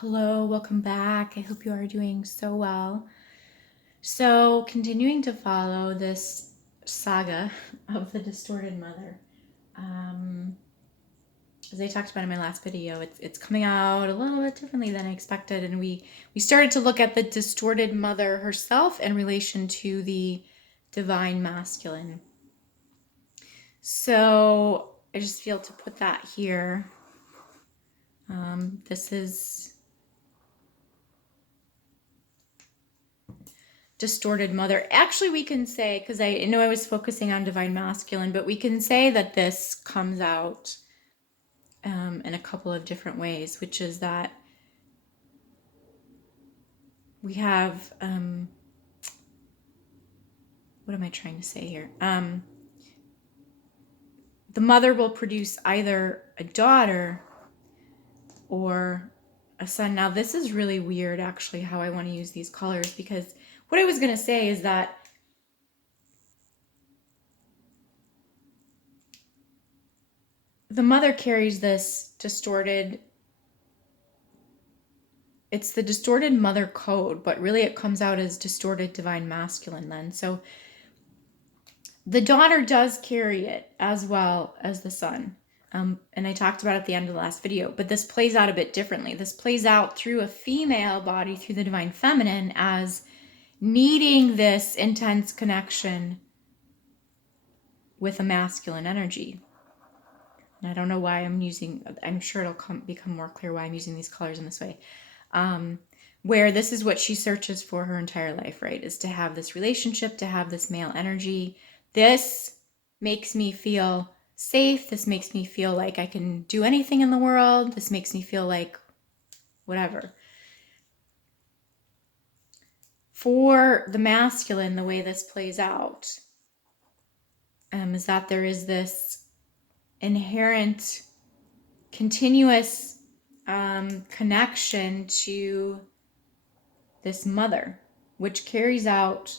Hello, welcome back. I hope you are doing so well. So, continuing to follow this saga of the distorted mother. As I talked about in my last video, it's coming out a little bit differently than I expected, and we started to look at the distorted mother herself in relation to the divine masculine. So, I just feel to put that here. This is distorted mother. Actually, we can say, because I know I was focusing on divine masculine, but we can say that this comes out in a couple of different ways, which is that we have, what am I trying to say here? The mother will produce either a daughter or a son. Now, this is really weird, actually, how I want to use these colors, because what I was going to say is that the mother carries this distorted, it's the distorted mother code, but really it comes out as distorted divine masculine then. So the daughter does carry it as well as the son. And I talked about it at the end of the last video, but this plays out a bit differently. This plays out through a female body, through the divine feminine, as needing this intense connection with a masculine energy. And I don't know why I'm sure it'll become more clear why I'm using these colors in this way. Where this is what she searches for her entire life, right? Is to have this relationship, to have this male energy. This makes me feel safe. This makes me feel like I can do anything in the world. This makes me feel like whatever. For the masculine, the way this plays out is that there is this inherent, continuous connection to this mother, which plays out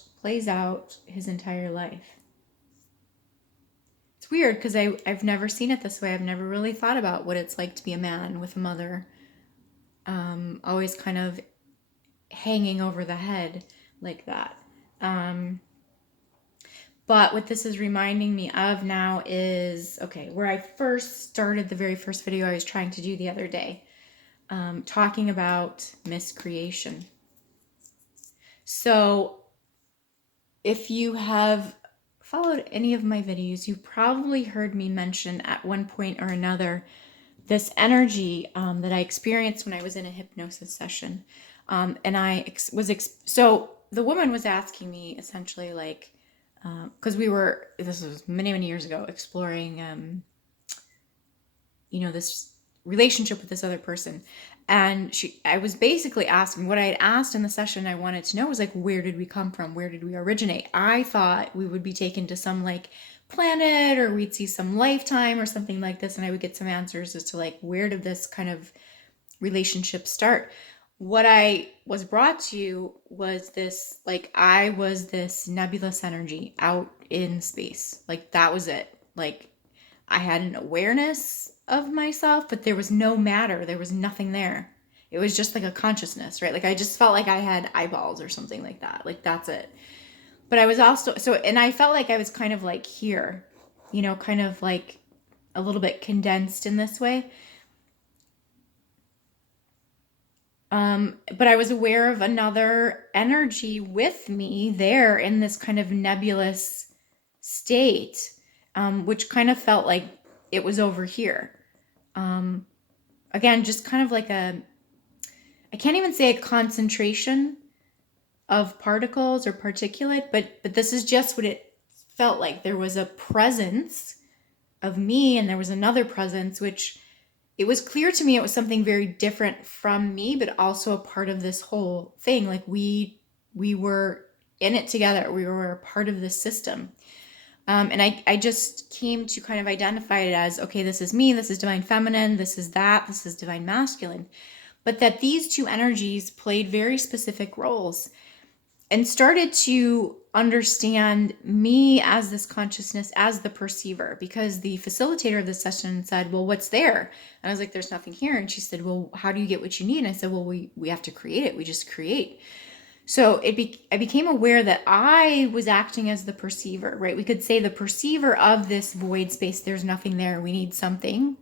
his entire life. It's weird because I've never seen it this way. I've never really thought about what it's like to be a man with a mother. Always kind of hanging over the head like that. But what this is reminding me of now is, okay, where I first started the very first video I was trying to do the other day, talking about miscreation. So if you have followed any of my videos, you probably heard me mention at one point or another this energy that I experienced when I was in a hypnosis session. And so the woman was asking me essentially like, because this was many, many years ago, exploring, this relationship with this other person. And I was basically asking, what I had asked in the session I wanted to know was like, where did we come from? Where did we originate? I thought we would be taken to some like planet, or we'd see some lifetime or something like this. And I would get some answers as to like, where did this kind of relationship start? What I was brought to was this, like, I was this nebulous energy out in space. Like, that was it. Like, I had an awareness of myself, but there was no matter. There was nothing there. It was just like a consciousness, right? Like, I just felt like I had eyeballs or something like that. Like, that's it. But I was also, and I felt like I was kind of like here, kind of like a little bit condensed in this way. But I was aware of another energy with me there in this kind of nebulous state, which kind of felt like it was over here. Again, just kind of like I can't even say a concentration of particles or particulate, but this is just what it felt like. There was a presence of me, and there was another presence, which it was clear to me it was something very different from me, but also a part of this whole thing. Like we were in it together. We were a part of this system. And I just came to kind of identify it as, okay, this is me, this is divine feminine, this is divine masculine. But that these two energies played very specific roles. and started to understand me as this consciousness, as the perceiver, because the facilitator of the session said, well, what's there? And I was like, there's nothing here. And she said, well, how do you get what you need? And I said, well, we have to create it. We just create. So I became aware that I was acting as the perceiver, right? We could say the perceiver of this void space. There's nothing there. We need something.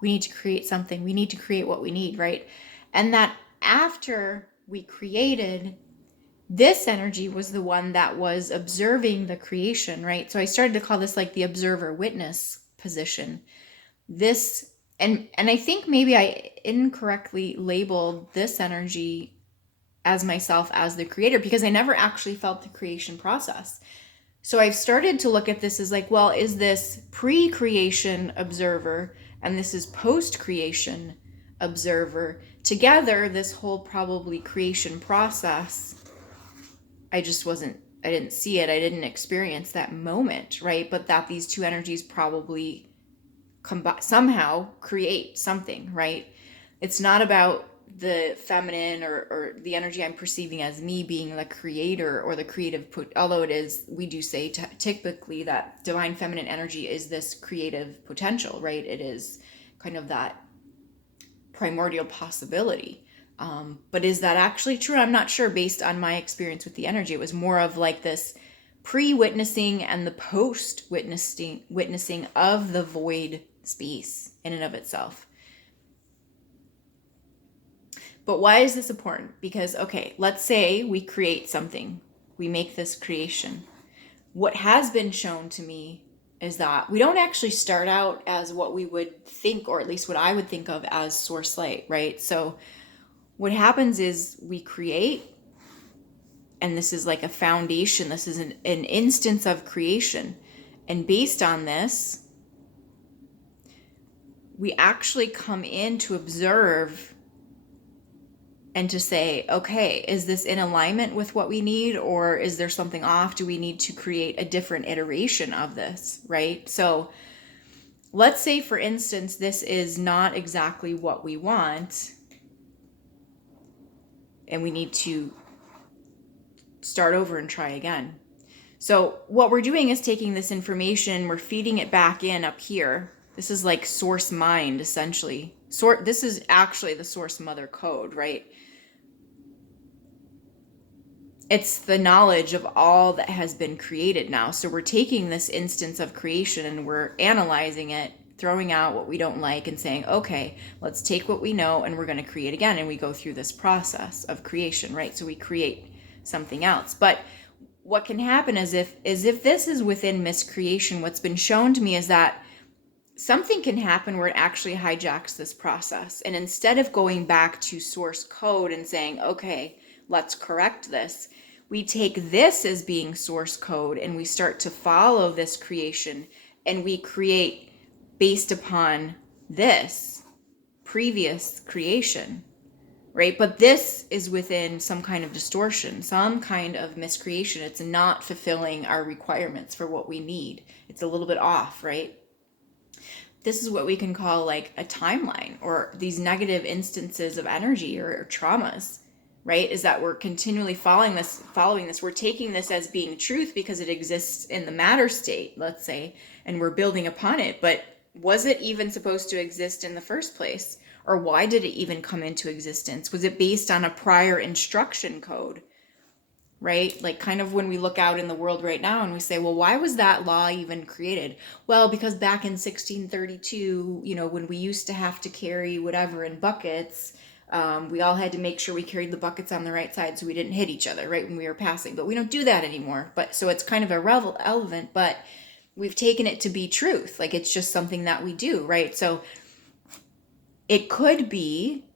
We need to create something. We need to create what we need, right? And that after we created, this energy was the one that was observing the creation, right? So I started to call this like the observer witness position. This, and I think maybe I incorrectly labeled this energy as myself as the creator, because I never actually felt the creation process. So I've started to look at this as like, well, is this pre-creation observer and this is post-creation observer together? This whole probably creation process, I didn't see it, I didn't experience that moment, right? But that these two energies probably somehow create something, right? It's not about the feminine or the energy I'm perceiving as me being the creator or the creative, although it is, we do say typically that divine feminine energy is this creative potential, right? It is kind of that primordial possibility. But is that actually true? I'm not sure. Based on my experience with the energy, it was more of like this pre-witnessing and the post-witnessing of the void space in and of itself. But why is this important? Because, okay, let's say we create something. We make this creation. What has been shown to me is that we don't actually start out as what we would think, or at least what I would think of as source light, right? So what happens is we create, and this is like a foundation. This is an instance of creation. And based on this, we actually come in to observe and to say, okay, is this in alignment with what we need, or is there something off? Do we need to create a different iteration of this, right? So let's say, for instance, this is not exactly what we want, and we need to start over and try again. So what we're doing is taking this information, we're feeding it back in up here. This is like source mind, essentially. This is actually the source mother code, right? It's the knowledge of all that has been created now. So we're taking this instance of creation and we're analyzing it, throwing out what we don't like and saying, okay, let's take what we know and we're going to create again. And we go through this process of creation, right? So we create something else. But what can happen is if this is within miscreation, what's been shown to me is that something can happen where it actually hijacks this process. And instead of going back to source code and saying, okay, let's correct this, we take this as being source code and we start to follow this creation, and we create based upon this previous creation, right? But this is within some kind of distortion, some kind of miscreation. It's not fulfilling our requirements for what we need. It's a little bit off, right? This is what we can call like a timeline, or these negative instances of energy or traumas, right? Is that we're continually following this. We're taking this as being truth because it exists in the matter state, let's say, and we're building upon it. But was it even supposed to exist in the first place? Or why did it even come into existence? Was it based on a prior instruction code? Right? Like kind of when we look out in the world right now and we say, well, why was that law even created? Well, because back in 1632, when we used to have to carry whatever in buckets, we all had to make sure we carried the buckets on the right side so we didn't hit each other, right, when we were passing. But we don't do that anymore. But so it's kind of irrelevant, but we've taken it to be truth. Like it's just something that we do, right? So it could be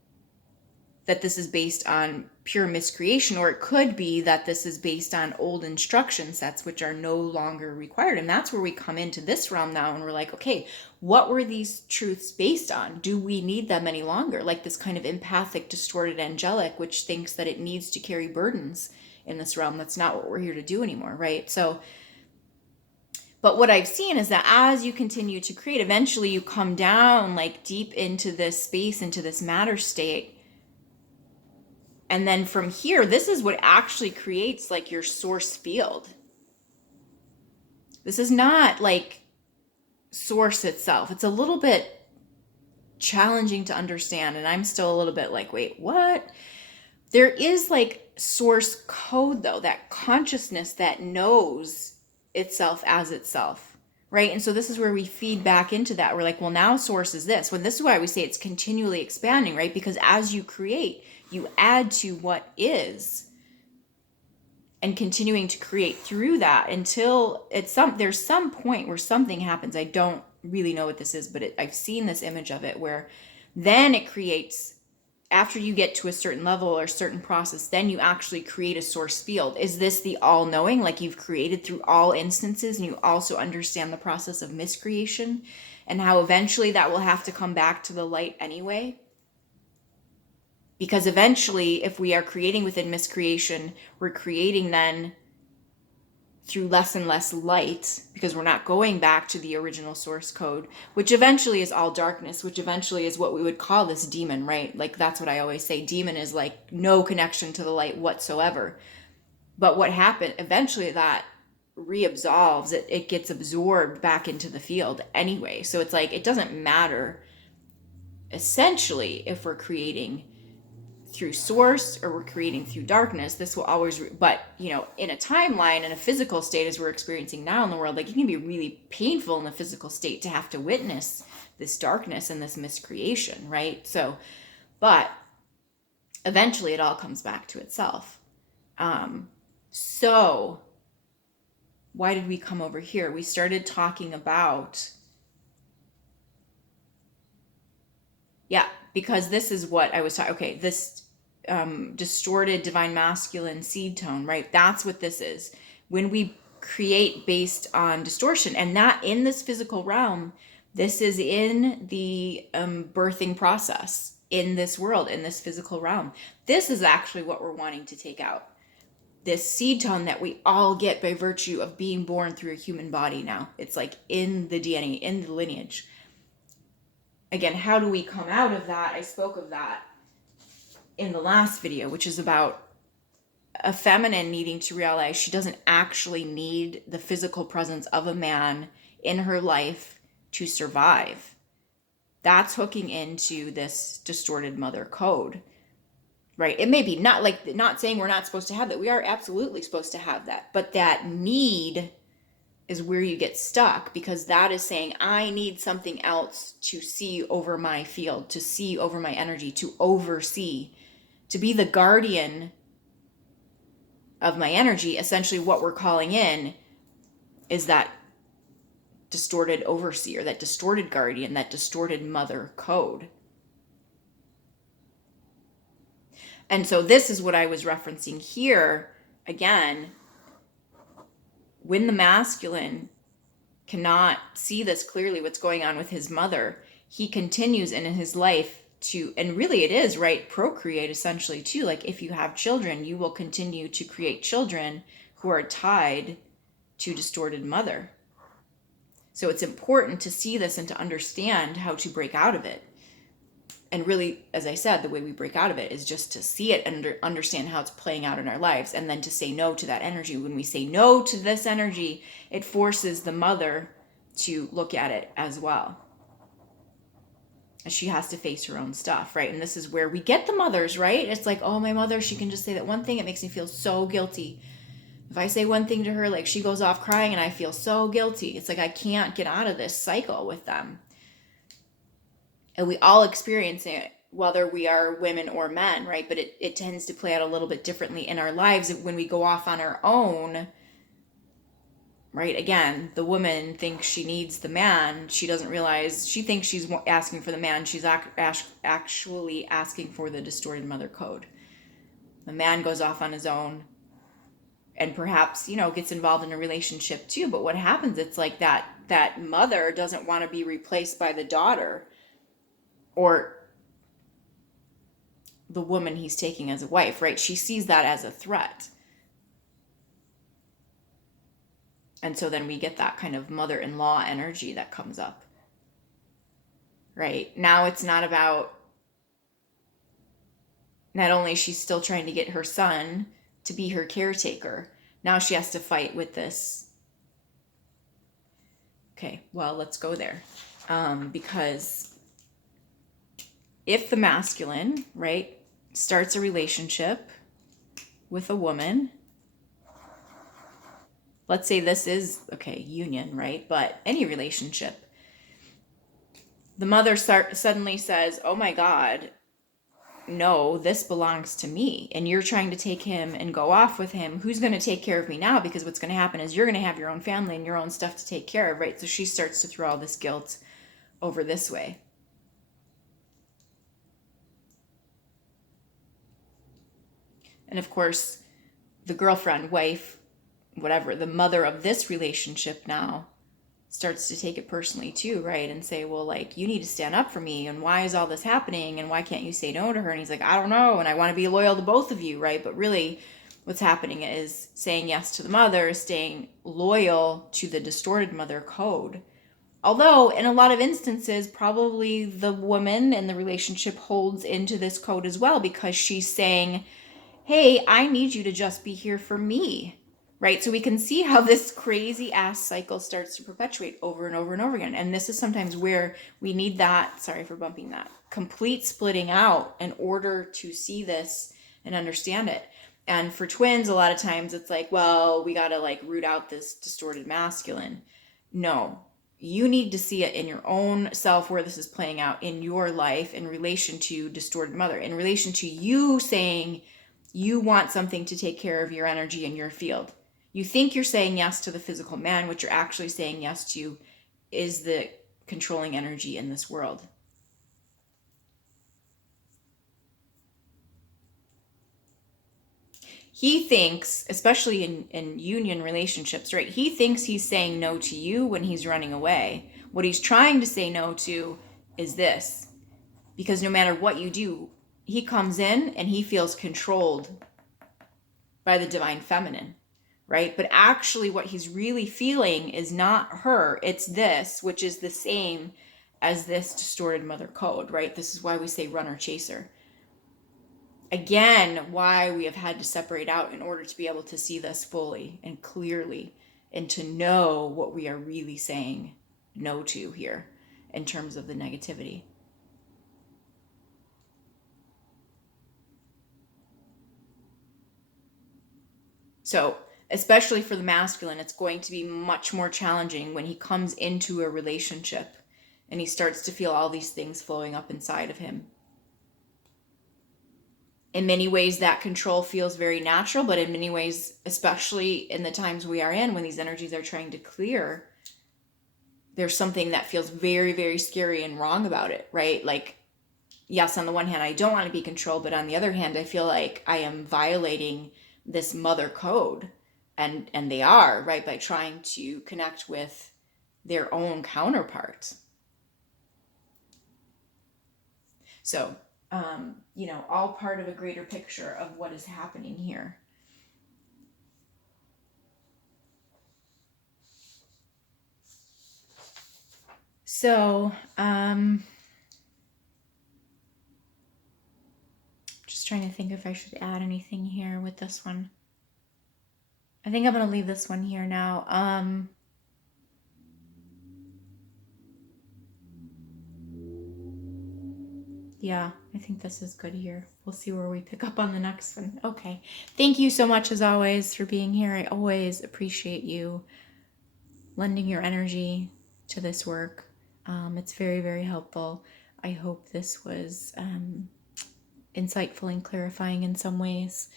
that this is based on pure miscreation, or it could be that this is based on old instruction sets which are no longer required. And that's where we come into this realm now, and we're like, okay, what were these truths based on? Do we need them any longer? Like this kind of empathic, distorted angelic, which thinks that it needs to carry burdens in this realm. That's not what we're here to do anymore, right? So, but what I've seen is that as you continue to create, eventually you come down like deep into this space, into this matter state, And then from here, this is what actually creates like your source field. This is not like source itself. It's a little bit challenging to understand. And I'm still a little bit like, wait, what? There is like source code though, that consciousness that knows itself as itself, right? And so this is where we feed back into that. We're like, well, now source is this. When this is why we say it's continually expanding, right? Because as you create, you add to what is, and continuing to create through that until there's some point where something happens. I don't really know what this is, but I've seen this image of it where then it creates, after you get to a certain level or a certain process, then you actually create a source field. Is this the all-knowing, like you've created through all instances, and you also understand the process of miscreation and how eventually that will have to come back to the light anyway? Because eventually, if we are creating within miscreation, we're creating then through less and less light, because we're not going back to the original source code, which eventually is all darkness, which eventually is what we would call this demon, right? Like that's what I always say. Demon is like no connection to the light whatsoever. But what happened, eventually that reabsorbs, it gets absorbed back into the field anyway. So it's like, it doesn't matter essentially if we're creating through source or we're creating through darkness. This will always, but you know, in a timeline, in a physical state as we're experiencing now in the world, like it can be really painful in the physical state to have to witness this darkness and this miscreation, right? So, but eventually it all comes back to itself. So why did we come over here? We started talking about, yeah, because this is what I was talking, okay, this distorted divine masculine seed tone, right? That's what this is. When we create based on distortion, and not in this physical realm, this is in the birthing process in this world, in this physical realm. This is actually what we're wanting to take out. This seed tone that we all get by virtue of being born through a human body now. It's like in the DNA, in the lineage. Again, how do we come out of that? I spoke of that in the last video, which is about a feminine needing to realize she doesn't actually need the physical presence of a man in her life to survive. That's hooking into this distorted mother code, right? It may be not like, not saying we're not supposed to have that. We are absolutely supposed to have that. But that need is where you get stuck, because that is saying, I need something else to see over my field, to see over my energy, to oversee, to be the guardian of my energy. Essentially what we're calling in is that distorted overseer, that distorted guardian, that distorted mother code. And so this is what I was referencing here. Again, when the masculine cannot see this clearly, what's going on with his mother, he continues in his life to, and really it is, right, procreate essentially too. Like if you have children, you will continue to create children who are tied to distorted mother. So it's important to see this and to understand how to break out of it. And really, as I said, the way we break out of it is just to see it and understand how it's playing out in our lives, and then to say no to that energy. When we say no to this energy, it forces the mother to look at it as well. She has to face her own stuff, right? And this is where we get the mothers, right? It's like, oh, my mother, she can just say that one thing. It makes me feel so guilty. If I say one thing to her, like she goes off crying and I feel so guilty. It's like I can't get out of this cycle with them. And we all experience it, whether we are women or men, right? But it tends to play out a little bit differently in our lives when we go off on our own, right? Again, the woman thinks she needs the man. She doesn't realize, she thinks she's asking for the man. She's actually asking for the distorted mother code. The man goes off on his own and perhaps, you know, gets involved in a relationship too. But what happens, it's like that mother doesn't want to be replaced by the daughter or the woman he's taking as a wife, right? She sees that as a threat. And so then we get that kind of mother-in-law energy that comes up, right? Now it's not about not only is she still trying to get her son to be her caretaker, now she has to fight with this. Okay, well, let's go there. Because if the masculine, right, starts a relationship with a woman, let's say this is, okay, union, right? But any relationship, the mother suddenly says, oh my God, no, this belongs to me. And you're trying to take him and go off with him. Who's going to take care of me now? Because what's going to happen is you're going to have your own family and your own stuff to take care of, right? So she starts to throw all this guilt over this way. And of course, the girlfriend, wife, whatever, the mother of this relationship now starts to take it personally too, right? And say, well, like, you need to stand up for me, and why is all this happening, and why can't you say no to her? And he's like, I don't know, and I want to be loyal to both of you, right? But really what's happening is saying yes to the mother, staying loyal to the distorted mother code. Although in a lot of instances, probably the woman in the relationship holds into this code as well, because she's saying, hey, I need you to just be here for me, right? So we can see how this crazy ass cycle starts to perpetuate over and over and over again. And this is sometimes where we need that, sorry for bumping that, complete splitting out in order to see this and understand it. And for twins, a lot of times it's like, well, we got to like root out this distorted masculine. No, you need to see it in your own self, where this is playing out in your life in relation to distorted mother, in relation to you saying you want something to take care of your energy in your field. You think you're saying yes to the physical man. What you're actually saying yes to is the controlling energy in this world. He thinks, especially in union relationships, right? He thinks he's saying no to you when he's running away. What he's trying to say no to is this. Because no matter what you do, he comes in and he feels controlled by the divine feminine, right? But actually what he's really feeling is not her, it's this, which is the same as this distorted mother code, right? This is why we say runner chaser. Again, why we have had to separate out in order to be able to see this fully and clearly, and to know what we are really saying no to here in terms of the negativity. So, especially for the masculine, it's going to be much more challenging when he comes into a relationship and he starts to feel all these things flowing up inside of him. In many ways, that control feels very natural, but in many ways, especially in the times we are in, when these energies are trying to clear, there's something that feels very, very scary and wrong about it, right? Like, yes, on the one hand, I don't want to be controlled, but on the other hand, I feel like I am violating this mother code, and they are, right, by trying to connect with their own counterparts. So, all part of a greater picture of what is happening here. So, just trying to think if I should add anything here with this one. I think I'm going to leave this one here now. Yeah, I think this is good here. We'll see where we pick up on the next one. Okay. Thank you so much, as always, for being here. I always appreciate you lending your energy to this work. It's very, very helpful. I hope this was insightful and clarifying in some ways.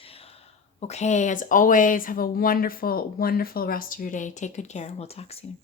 Okay, as always, have a wonderful, wonderful rest of your day. Take good care. We'll talk soon.